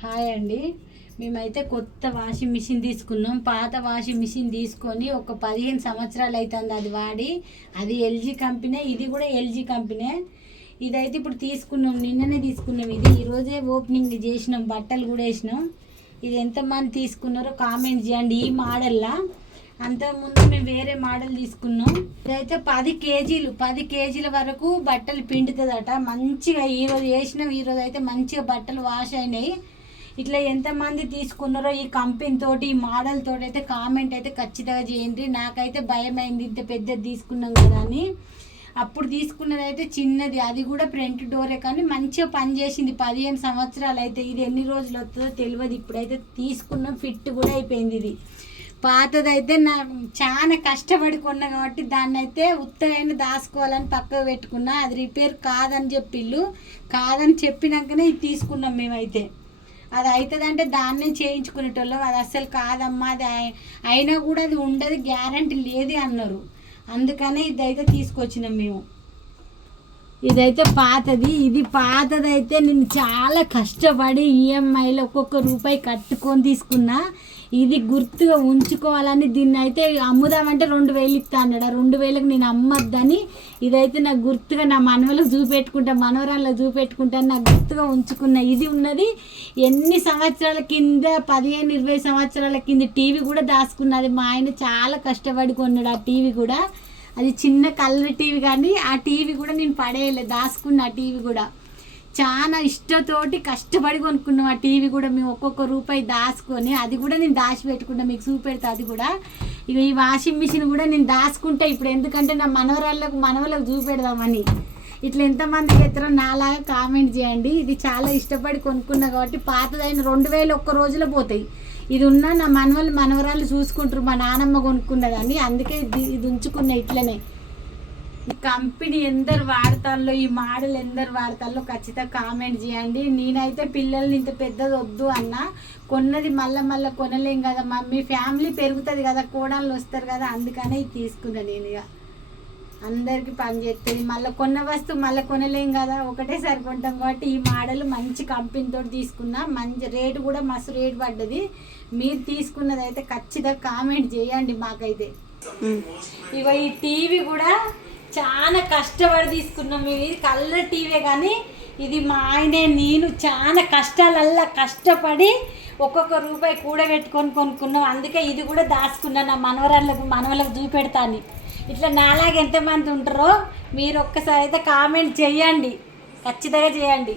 Hi అండి. మేమైతే కొత్త వాషింగ్ మిషన్ తీసుకున్నాం. పాత వాషింగ్ మిషన్ తీసుకొని ఒక 15 సంవత్సరాలు అవుతుంది అది వాడి. అది ఎల్జీ కంపెనీ, ఇది కూడా ఎల్జీ కంపెనీ. ఇదైతే ఇప్పుడు తీసుకున్నాం, నిన్ననే తీసుకున్నాం. ఇది ఈరోజే ఓపెనింగ్ చేసినాం, బట్టలు కూడా వేసినాం. ఇది ఎంతమంది తీసుకున్నారో కామెంట్ చేయండి. ఈ మోడల్లా అంతకుముందు మేము వేరే మోడల్ తీసుకున్నాం. ఇదైతే 10 కేజీల వరకు బట్టలు పిండుతుందట. మంచిగా ఈరోజు వేసినాం. ఈరోజు అయితే మంచిగా బట్టలు వాష్ అయినాయి. ఇట్లా ఎంతమంది తీసుకున్నారో ఈ కంపెనీ తోటి, ఈ మోడల్ తోటి అయితే కామెంట్ అయితే ఖచ్చితంగా చేయండి. నాకైతే భయం అయింది, ఇంత పెద్దది తీసుకున్నాం కదా అని. అప్పుడు తీసుకున్నది అయితే చిన్నది, అది కూడా ఫ్రంట్ డోరే, కానీ మంచిగా పనిచేసింది. 15 సంవత్సరాలు అయితే. ఇది ఎన్ని రోజులు వస్తుందో తెలియదు. ఇప్పుడైతే తీసుకున్నాం, ఫిట్ కూడా అయిపోయింది. ఇది పాతదైతే నాకు చాలా కష్టపడి కొన్నా కాబట్టి దాన్ని అయితే ఉత్తగైనా దాచుకోవాలని పక్కకు పెట్టుకున్నా. అది రిపేర్ కాదని చెప్పిళ్ళు, కాదని చెప్పినాకనే ఇది తీసుకున్నాం మేమైతే. అది అవుతుందంటే దాన్నే చేయించుకునేటోళ్ళం. అది అస్సలు కాదమ్మా, అది అయినా కూడా అది ఉండదు, గ్యారంటీ లేదు అన్నారు. అందుకనే ఇదైతే తీసుకొచ్చినాం మేము. ఇదైతే పాతది. ఇది పాతదైతే నేను చాలా కష్టపడి ఈఎంఐలో ఒక్కొక్క రూపాయి కట్టుకొని తీసుకున్నా. ఇది గుర్తుగా ఉంచుకోవాలని దీన్ని అయితే అమ్ముదామంటే 2000 ఇస్తా అన్నాడు. 2000కి నేను అమ్మద్దని ఇదైతే నాకు గుర్తుగా నా మనవలకు చూపెట్టుకుంటా, మనవరాళ్ళకు చూపెట్టుకుంటాను, నాకు గుర్తుగా ఉంచుకున్నా. ఇది ఉన్నది ఎన్ని సంవత్సరాల కింద, 15-20 సంవత్సరాల కింద టీవీ కూడా దాచుకున్నది. మా ఆయన చాలా కష్టపడి కొన్నాడు ఆ టీవీ కూడా. అది చిన్న కలర్ టీవీ, కానీ ఆ టీవీ కూడా నేను పడేయలేదు, దాచుకున్న ఆ టీవీ కూడా. చాలా ఇష్టతోటి కష్టపడి కొనుక్కున్నాం ఆ టీవీ కూడా. మేము ఒక్కొక్క రూపాయి దాచుకొని, అది కూడా నేను దాచిపెట్టుకున్నా, మీకు చూపెడతా. అది కూడా ఇక ఈ వాషింగ్ మిషన్ కూడా నేను దాచుకుంటా ఇప్పుడు, ఎందుకంటే నా మనవలకు చూపెడదామని. ఇట్లా ఎంతమందికి ఎత్తరో నాలాగా కామెంట్ చేయండి. ఇది చాలా ఇష్టపడి కొనుక్కున్నా కాబట్టి. పాతదైన 2000 ఒక్క రోజులో పోతాయి. ఇది ఉన్న నా మనవరాళ్ళు చూసుకుంటారు, మా నానమ్మ కొనుక్కున్నదని. అందుకే ఇది ఉంచుకున్నా ఇట్లనే. ఈ కంపెనీ ఎందరు వాడతాల్లో, ఈ మోడల్ ఎందరు వాడతాల్లో ఖచ్చితంగా కామెంట్ చేయండి. నేనైతే పిల్లల్ని ఇంత పెద్దది వద్దు అన్నా, కొన్నది మళ్ళీ కొనలేం కదా మమ్మీ, ఫ్యామిలీ పెరుగుతుంది కదా, కోడళ్ళు వస్తారు కదా, అందుకనే ఇది తీసుకున్నా నేను. ఇక అందరికీ పని చేస్తుంది. మళ్ళీ కొన్న వస్తువు మళ్ళీ కొనలేం కదా, ఒకటేసారి కొంటాం కాబట్టి ఈ మోడల్ మంచి కంపెనీతో తీసుకున్నా. మంచి రేటు కూడా మస్తు రేటు పడ్డది. మీరు తీసుకున్నది అయితే ఖచ్చితంగా కామెంట్ చేయండి మాకైతే. ఇక ఈ టీవీ కూడా చాలా కష్టపడి తీసుకున్నాం. ఇది కలర్ టీవీ, కానీ ఇది మా ఆయనే నేను చాలా కష్టాలల్లా కష్టపడి ఒక్కొక్క రూపాయి కూడబెట్టుకొని కొనుక్కున్నాం. అందుకే ఇది కూడా దాచుకున్నాను, నా మనవలకు చూపెడతాను. ఇట్లా నాలాగా ఎంతమంది ఉంటారో మీరు ఒక్కసారి అయితే కామెంట్ చేయండి, ఖచ్చితంగా చేయండి.